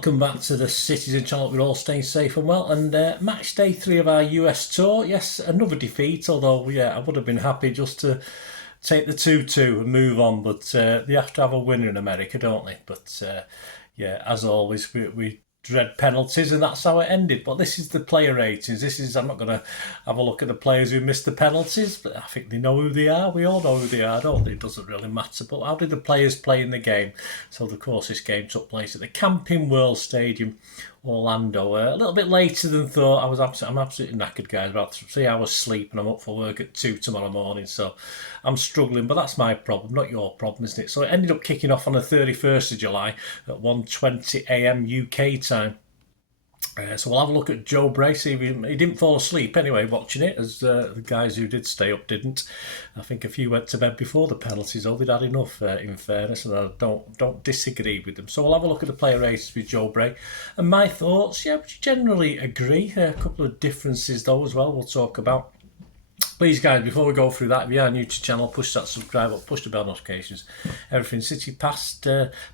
welcome back to the Citizen channel. We're all staying safe and well. And match day 3 of our US tour. Yes, another defeat, although, yeah, I would have been happy just to take the 2-2 and move on. But they have to have a winner in America, don't they? But, yeah, as always, we dread penalties, and that's how it ended. But this is the player ratings. I'm not going to have a look at the players who missed the penalties, but I think they know who they are. We all know who they are, don't they? It doesn't really matter. But how did the players play in the game? So, of course, this game took place at the Camping World Stadium, Orlando. A little bit later than thought. I'm absolutely knackered, guys. About 3 hours sleep, and I'm up for work at 2 tomorrow morning. So I'm struggling, but that's my problem, not your problem, isn't it? So it ended up kicking off on the 31st of July at 1:20 a.m. UK time. So we'll have a look at Joe Bray. See if he didn't fall asleep anyway watching it, as the guys who did stay up didn't. I think a few went to bed before the penalties, though. They'd had enough, in fairness, and I don't disagree with them. So we'll have a look at the player races with Joe Bray. And my thoughts, yeah, we generally agree. A couple of differences, though, as well, we'll talk about. Please, guys, before we go through that, if you are new to the channel, push that subscribe up, push the bell notifications. Everything City past,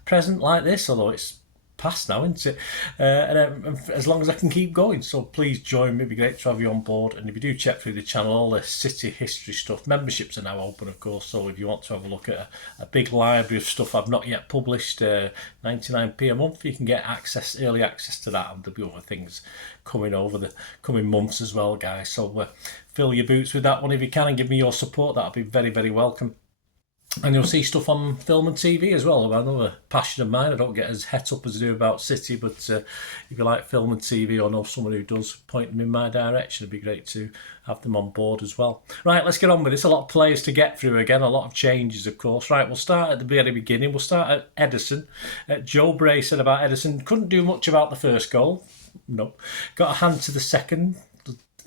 present like this, although it's past now, isn't it? And as long as I can keep going, so please join me. It'd be great to have you on board. And if you do check through the channel, all the City history stuff, memberships are now open, of course. So if you want to have a look at a big library of stuff I've not yet published, 99p a month, you can get early access to that, and there'll be other things coming over the coming months as well, guys. So fill your boots with that one if you can, and give me your support. That'll be very, very welcome. And you'll see stuff on film and TV as well. Another passion of mine. I don't get as het up as I do about City, but if you like film and TV or know someone who does, point them in my direction. It'd be great to have them on board as well. Right, let's get on with this. A lot of players to get through again, a lot of changes, of course. Right, we'll start at the very beginning. We'll start at Ederson. Joe Bray said about Ederson, couldn't do much about the first goal. No. Got a hand to the second.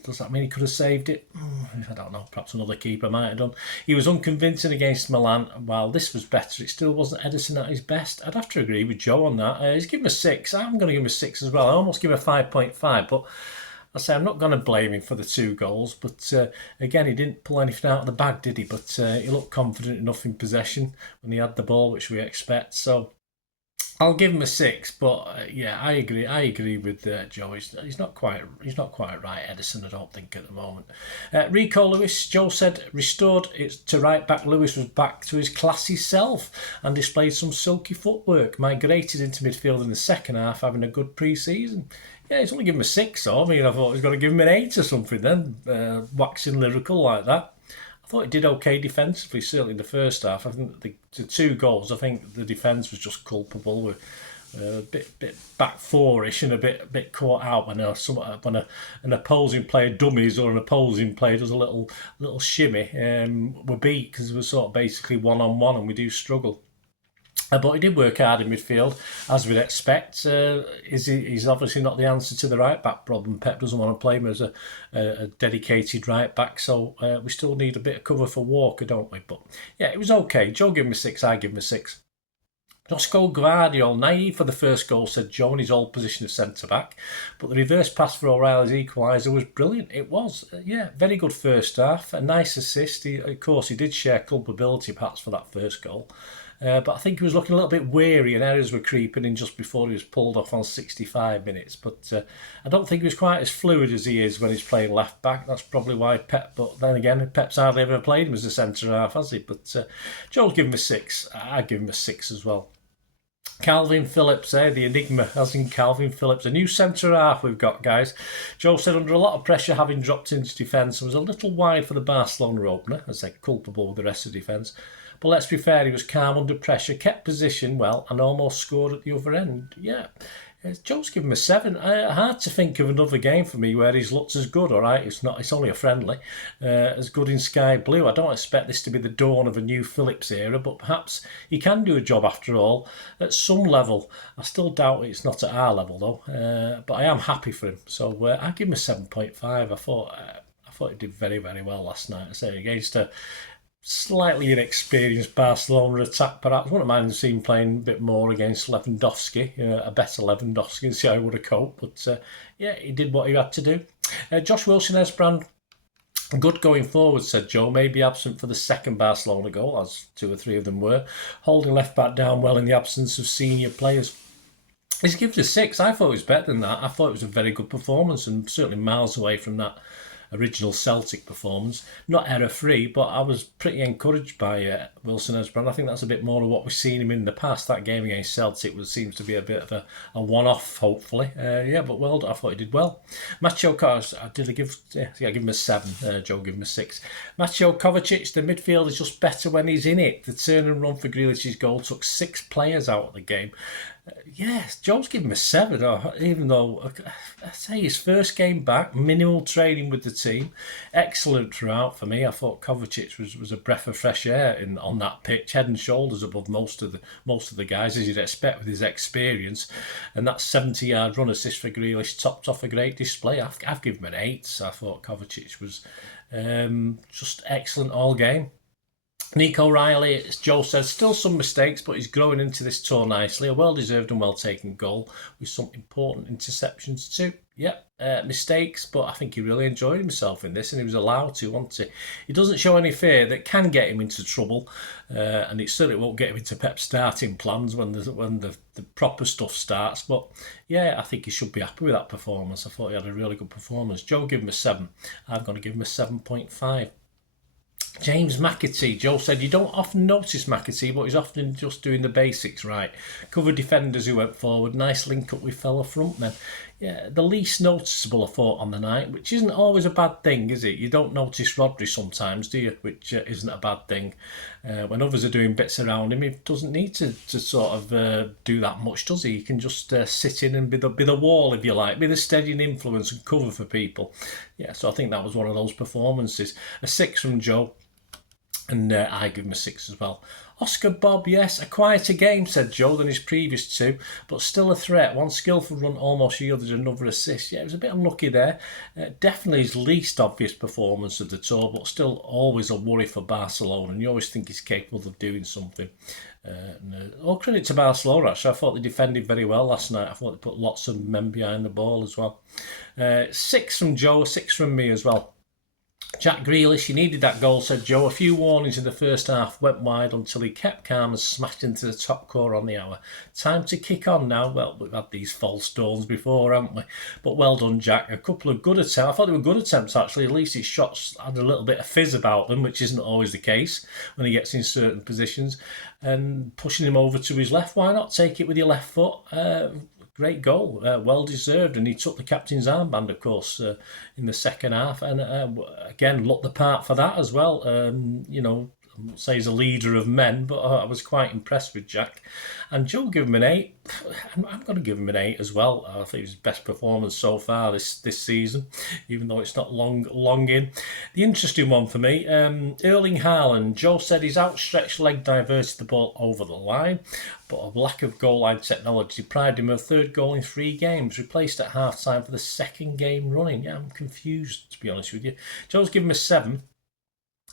Does that mean he could have saved it? I don't know. Perhaps another keeper might have done. He was unconvincing against Milan. While this was better, it still wasn't Ederson at his best. I'd have to agree with Joe on that. He's given a 6. I'm going to give him a 6 as well. I almost give him a 5.5, but I say I'm not going to blame him for the 2 goals. But again, he didn't pull anything out of the bag, did he? But he looked confident enough in possession when he had the ball, which we expect. So I'll give him a 6, but yeah, I agree with Joe. He's not quite right, Ederson, I don't think, at the moment. Rico Lewis, Joe said, restored it to right back. Lewis was back to his classy self and displayed some silky footwork. Migrated into midfield in the second half, having a good pre-season. Yeah, he's only given him a 6, though. I mean, I thought he was going to give him an 8 or something then, waxing lyrical like that. I thought he did okay defensively, certainly in the first half. I think the 2 goals, I think the defence was just culpable. With a bit back four-ish and a bit caught out when an opposing player dummies or an opposing player does a little shimmy. We're beat because we're sort of basically one-on-one, and we do struggle. But he did work hard in midfield, as we'd expect. He's obviously not the answer to the right-back problem. Pep doesn't want to play him as a dedicated right-back, so we still need a bit of cover for Walker, don't we? But yeah, it was okay. Joe gave him a 6, I give him a 6. Josko Gvardiol, naive for the first goal, said Joe, in his old position of centre-back. But the reverse pass for O'Reilly's equaliser was brilliant. It was, yeah, very good first half. A nice assist. Of course, he did share culpability perhaps for that first goal. But I think he was looking a little bit weary, and errors were creeping in just before he was pulled off on 65 minutes. But I don't think he was quite as fluid as he is when he's playing left back. That's probably why Pep. But then again, Pep's hardly ever played him as a centre half, has he? But Joel's given him a 6. I'd give him a 6 as well. Calvin Phillips, the enigma, as in Calvin Phillips. A new centre half we've got, guys. Joe said under a lot of pressure, having dropped into defence, and was a little wide for the Barcelona opener, as they're culpable with the rest of the defence. But let's be fair, he was calm under pressure, kept position well, and almost scored at the other end. Yeah, Joe's given him a 7. Hard to think of another game for me where he's looked as good. All right, it's only a friendly, as good in sky blue. I don't expect this to be the dawn of a new Phillips era, but perhaps he can do a job after all at some level. I still doubt it's not at our level though, but I am happy for him. So I give him a 7.5. I thought he did very, very well last night. I say against a slightly inexperienced Barcelona attack, perhaps. Wouldn't mind seeing him playing a bit more against Lewandowski, a better Lewandowski, and see how he would have coped. But yeah, he did what he had to do. Josh Wilson, Esbrand, good going forward, said Joe. May be absent for the second Barcelona goal, as 2 or 3 of them were. Holding left back down well in the absence of senior players. He's given it a 6. I thought it was better than that. I thought it was a very good performance and certainly miles away from that original Celtic performance. Not error-free, but I was pretty encouraged by Wilson Esbrand. I think that's a bit more of what we've seen him in the past. That game against Celtic seems to be a bit of a one-off, hopefully. But well, I thought he did well. Macho Kovacic, give him a 7. Joe gave him a 6. Macho Kovacic, the midfield is just better when he's in it. The turn and run for Grealish's goal took 6 players out of the game. Yes, Joe's given him a 7, even though I say his first game back, minimal training with the team, excellent throughout for me. I thought Kovacic was a breath of fresh air on that pitch, head and shoulders above most of the guys, as you'd expect with his experience. And that 70-yard run assist for Grealish topped off a great display. I've given him an 8. I thought Kovacic was just excellent all game. Nico Riley, as Joe says, still some mistakes, but he's growing into this tour nicely. A well-deserved and well-taken goal with some important interceptions too. Mistakes, but I think he really enjoyed himself in this and he was allowed to, wasn't he? He doesn't show any fear that can get him into trouble, and it certainly won't get him into Pep's starting plans when the proper stuff starts. But yeah, I think he should be happy with that performance. I thought he had a really good performance. Joe gave him a 7. I'm going to give him a 7.5. James McAtee. Joe said, you don't often notice McAtee, but he's often just doing the basics right. Cover defenders who went forward. Nice link up with fellow frontmen. Yeah, the least noticeable, I thought, on the night, which isn't always a bad thing, is it? You don't notice Rodri sometimes, do you? Which isn't a bad thing. When others are doing bits around him, he doesn't need to sort of do that much, does he? He can just sit in and be the wall, if you like, be the steadying influence and cover for people. Yeah, so I think that was one of those performances. A 6 from Joe. And I give him a 6 as well. Oscar Bob, yes, a quieter game, said Joe, than his previous 2, but still a threat. One skillful run almost yielded another assist. Yeah, it was a bit unlucky there. Definitely his least obvious performance of the tour, but still always a worry for Barcelona, and you always think he's capable of doing something. All credit to Barcelona, actually. I thought they defended very well last night. I thought they put lots of men behind the ball as well. 6 from Joe, 6 from me as well. Jack Grealish, he needed that goal, said Joe. A few warnings in the first half, went wide until he kept calm and smashed into the top corner on the hour. Time to kick on now. Well, we've had these false dawns before, haven't we? But well done, Jack. A couple of good attempts. I thought they were good attempts, actually. At least his shots had a little bit of fizz about them, which isn't always the case when he gets in certain positions. And pushing him over to his left, why not take it with your left foot? Great goal, well deserved, and he took the captain's armband, of course, in the second half, and again looked the part for that as well. I won't say he's a leader of men, but I was quite impressed with Jack. And Joe gave him an 8. I'm going to give him an 8 as well. I think it was his best performance so far this season, even though it's not long in. The interesting one for me, Erling Haaland. Joe said his outstretched leg diverted the ball over the line, but a lack of goal line technology deprived him of a 3rd goal in 3 games, replaced at half-time for the 2nd game running. Yeah, I'm confused, to be honest with you. Joe's given him a 7.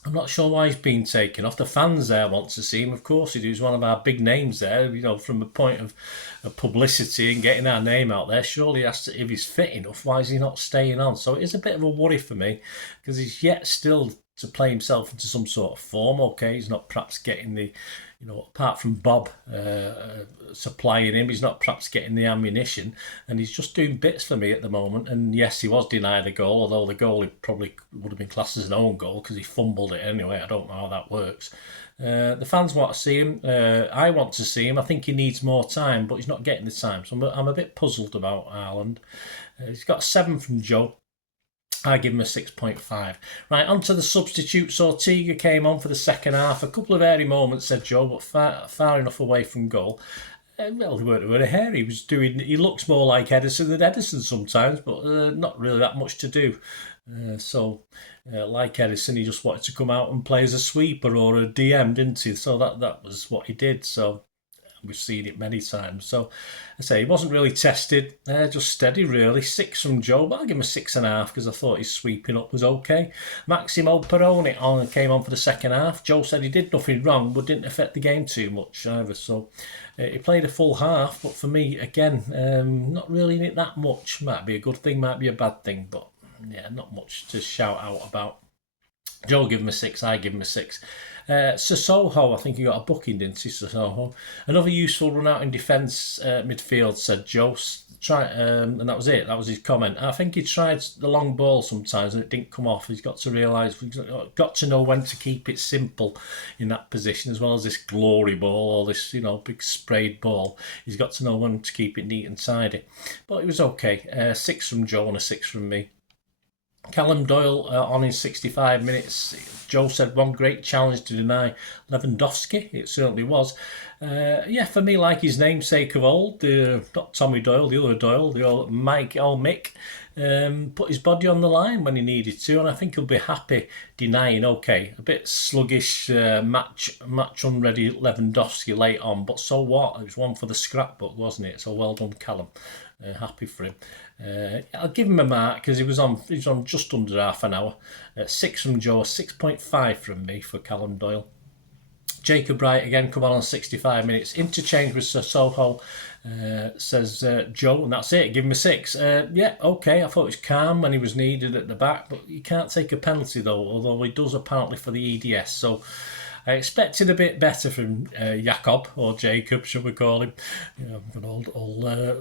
I'm not sure why he's been taken off. The fans there want to see him. Of course he does. One of our big names there, from a point of publicity and getting our name out there. Surely he has to, if he's fit enough, why is he not staying on? So it is a bit of a worry for me because he's yet still to play himself into some sort of form. Okay, he's not perhaps getting the, apart from Bob supplying him, he's not perhaps getting the ammunition, and he's just doing bits for me at the moment. And yes, he was denied a goal, although the goal he probably would have been classed as an own goal because he fumbled it anyway. I don't know how that works. The fans want to see him. I want to see him. I think he needs more time, but he's not getting the time. So I'm a bit puzzled about Haaland. He's got a 7 from Joe. I give him a 6.5. Right, on to the substitutes. Ortega came on for the second half. A couple of airy moments, said Joe, but far enough away from goal. Well, they weren't a hair. He looks more like Edison than Edison sometimes, but not really that much to do. Like Edison, he just wanted to come out and play as a sweeper or a DM, didn't he? So that was what he did. So we've seen it many times. So I say he wasn't really tested, just steady really. 6 from Joe, but I'll give him a 6.5 because I thought his sweeping up was okay. Maximo Peroni came on for the second half. Joe said he did nothing wrong, but didn't affect the game too much either. So he played a full half, but for me, again, not really in it that much. Might be a good thing, might be a bad thing, but yeah, not much to shout out about. Joe give him a 6, I give him a 6. Sissoko, I think he got a booking, didn't he, Sissoko? Another useful run out in defence midfield, said Joe. And that was it. That was his comment. I think he tried the long ball sometimes and it didn't come off. He's got to realise, he's got to know when to keep it simple in that position, as well as this glory ball or this, big sprayed ball. He's got to know when to keep it neat and tidy. But it was okay. 6 from Joe and a 6 from me. Callum Doyle on in 65 minutes. Joe said one great challenge to deny Lewandowski. It certainly was. For me, like his namesake of old, not Tommy Doyle, the other Doyle, the old Mick, put his body on the line when he needed to, and I think he'll be happy denying, a bit sluggish, match unready Lewandowski late on, but so what? It was one for the scrapbook, wasn't it? So well done, Callum. Happy for him. I'll give him a mark because he was on just under half an hour. 6 from Joe, 6.5 from me for Callum Doyle. Jacob Wright again come on 65 minutes. Interchange with Sissoko, says Joe, and that's it. Give him a 6. I thought it was calm when he was needed at the back, but you can't take a penalty though, although he does apparently for the EDS. So I expected a bit better from Jacob, or Jacob, should we call him? An old I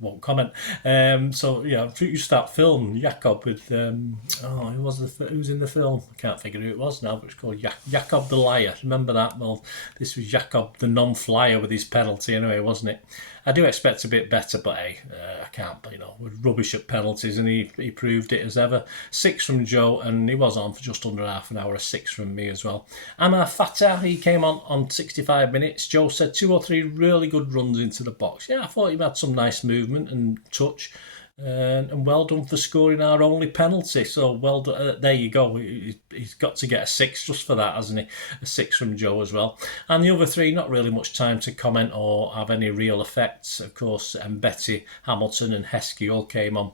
won't comment. Used that film, Jacob, with who's in the film? I can't think of who it was now, but it's called Jacob the Liar. Remember that? Well, this was Jacob the non-flyer with his penalty anyway, wasn't it? I do expect a bit better, but hey, I can't. We're rubbish at penalties, and he proved it as ever. 6 from Joe, and he was on for just under half an hour. A 6 from me as well. Amar Fatah, he came on 65 minutes. Joe said 2 or 3 really good runs into the box. Yeah, I thought he had some nice movement and touch. And well done for scoring our only penalty. So well done. There you go. He's got to get a 6 just for that, hasn't he? A 6 from Joe as well. And the other 3, not really much time to comment or have any real effects. Of course, Betty, Hamilton and Heskey all came on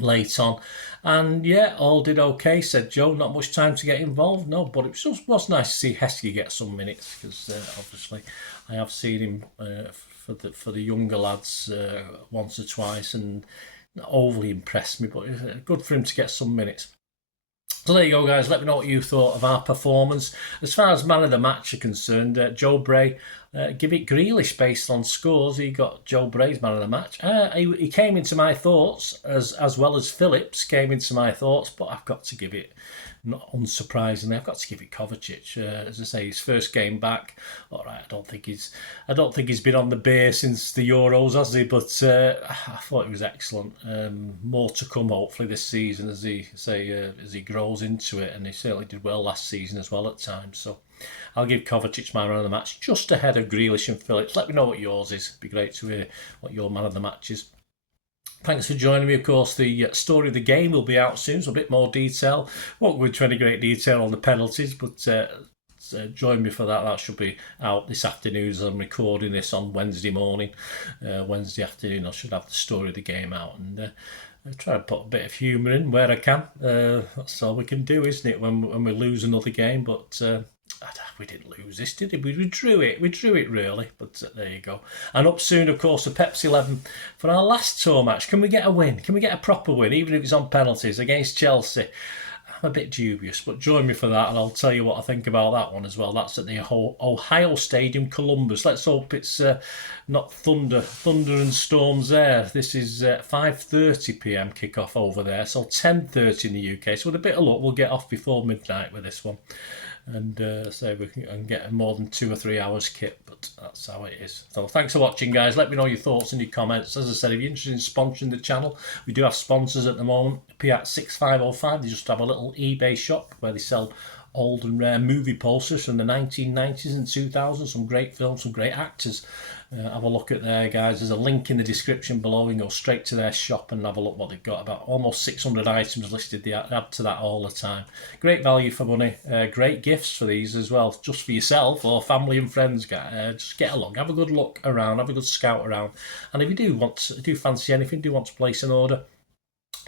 late on, and all did okay, said Joe. Not much time to get involved, no, but it was nice to see Heskey get some minutes, because obviously I have seen him for the younger lads once or twice, and not overly impressed me, but good for him to get some minutes. So there you go, guys. Let me know what you thought of our performance. As far as man of the match are concerned, Joe Bray, give it Grealish based on scores. He got Joe Bray's man of the match. He came into my thoughts as well as Phillips came into my thoughts, but I've got to give it, not unsurprisingly, I've got to give it Kovacic. As I say, his first game back. All right, I don't think he's been on the bay since the Euros, has he? But I thought he was excellent. More to come, hopefully, this season as he grows into it, and he certainly did well last season as well at times. So I'll give Kovacic my man of the match, just ahead of Grealish and Phillips. Let me know what yours is. It'd be great to hear what your man of the match is. Thanks for joining me. Of course, the story of the game will be out soon, so a bit more detail. Won't go into any great detail on the penalties, but join me for that. That should be out this afternoon as I'm recording this on Wednesday morning. Wednesday afternoon I should have the story of the game out, and I try to put a bit of humour in where I can. That's all we can do, isn't it, when we lose another game? But we didn't lose this, did we? We drew it. We drew it, really. But there you go. And up soon, of course, the Pepsi 11 for our last tour match. Can we get a win? Can we get a proper win, even if it's on penalties, against Chelsea? I'm a bit dubious, but join me for that, and I'll tell you what I think about that one as well. That's at the Ohio Stadium, Columbus. Let's hope it's not thunder and storms there. This is 5:30 p.m. kickoff over there, so 10:30 in the UK. So with a bit of luck, we'll get off before midnight with this one, and say we can get more than 2 or 3 hours kit, but that's how it is. So thanks for watching, guys. Let me know your thoughts and your comments. As I said, if you're interested in sponsoring the channel, we do have sponsors at the moment. Piat 6505, they just have a little eBay shop where they sell old and rare movie posters from the 1990s and 2000s, some great films, some great actors. Have a look at there, guys. There's a link in the description below. You can go straight to their shop and have a look what they've got. About almost 600 items listed. They add to that all the time. Great value for money. Great gifts for these as well, just for yourself or family and friends. Just get along, have a good look around, have a good scout around. And if you do fancy anything, do want to place an order,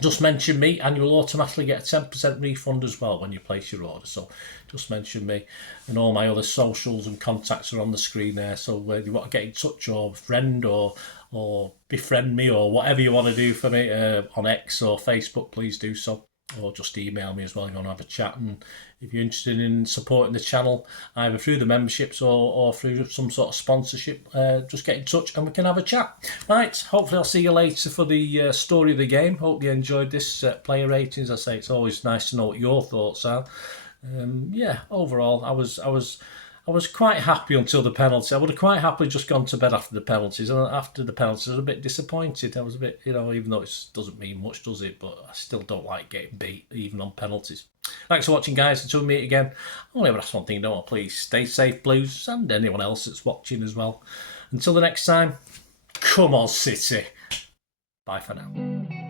just mention me and you'll automatically get a 10% refund as well when you place your order. So just mention me, and all my other socials and contacts are on the screen there. So if you want to get in touch or friend or befriend me or whatever you want to do for me on X or Facebook, please do so. or just email me as well if you want to have a chat. And if you're interested in supporting the channel, either through the memberships or through some sort of sponsorship, just get in touch and we can have a chat. Right, hopefully I'll see you later for the story of the game. Hope you enjoyed this player ratings. I say it's always nice to know what your thoughts are. Yeah, overall, I was quite happy until the penalty. I would have quite happily just gone to bed after the penalties, and after the penalties, I was a bit disappointed. I was a bit, even though it doesn't mean much, does it? But I still don't like getting beat, even on penalties. Thanks for watching, guys. Until we meet again, I only ever ask one thing, don't I? Please stay safe, Blues, and anyone else that's watching as well. Until the next time, come on, City. Bye for now.